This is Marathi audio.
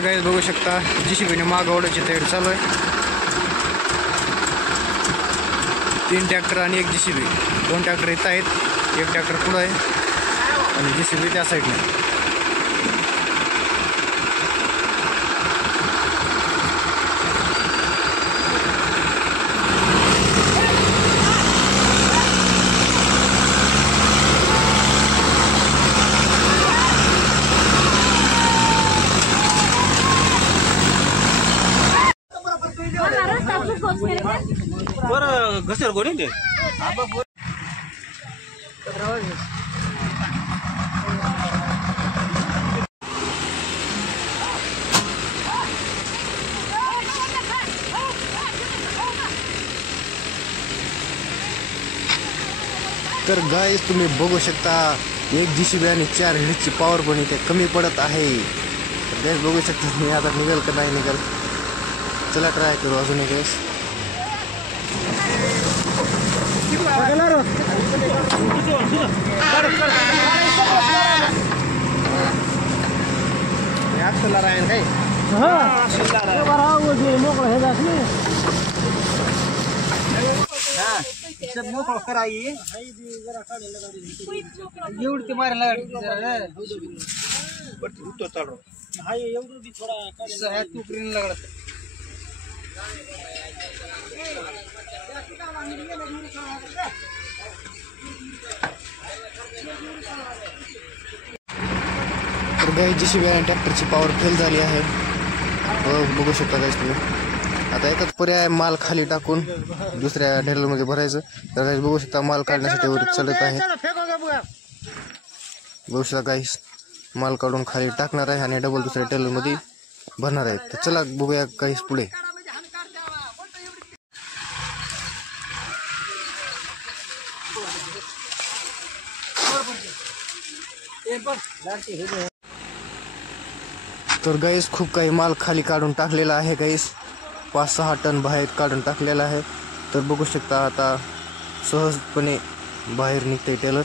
तर गाईस बघू शकता JCBने मागं ओढायची तयारी चालू आहे। 3 ट्रॅक्टर आणि एक JCB, 2 ट्रॅक्टर इथं आहेत, 1 ट्रॅक्टर पुढं आहे आणि JCB त्या साईडने। बरं घसर गोडी दे तर गाईस तुम्ही बघू शकता 1 JCB आणि 4 हेडची पॉवर पण इथे कमी पडत आहे। तर गाईस बघू शकता मी आता निघेल का नाही निघेल, चला ट्राय करू अजून एक वेळेस। एवढी मारायला तर गाईस JCB आणि ट्रॅक्टरची पॉवर फेल झाली आहे, बघू शकता गाईस तुम्ही। आता एकच पर्याय माल खाली टाकून दुसऱ्या ढेरलमध्ये भरायचं। तर गाईस बघू शकता माल काढण्यासाठी वर चढत आहे, बघू शकता गाईस माल काढून खाली टाकणार आहे आणि डबल दुसऱ्या टेलरमध्ये भरणार आहे। तर चला बघूया गाईस पुढे। तर गाईस खूप काही माल खाली काढून टाकलेला आहे गाईस, 5-6 टन बाहेर काढून टाकलेला आहे। तर बघू शकता आता सहजपणे बाहेर निघते टेलर।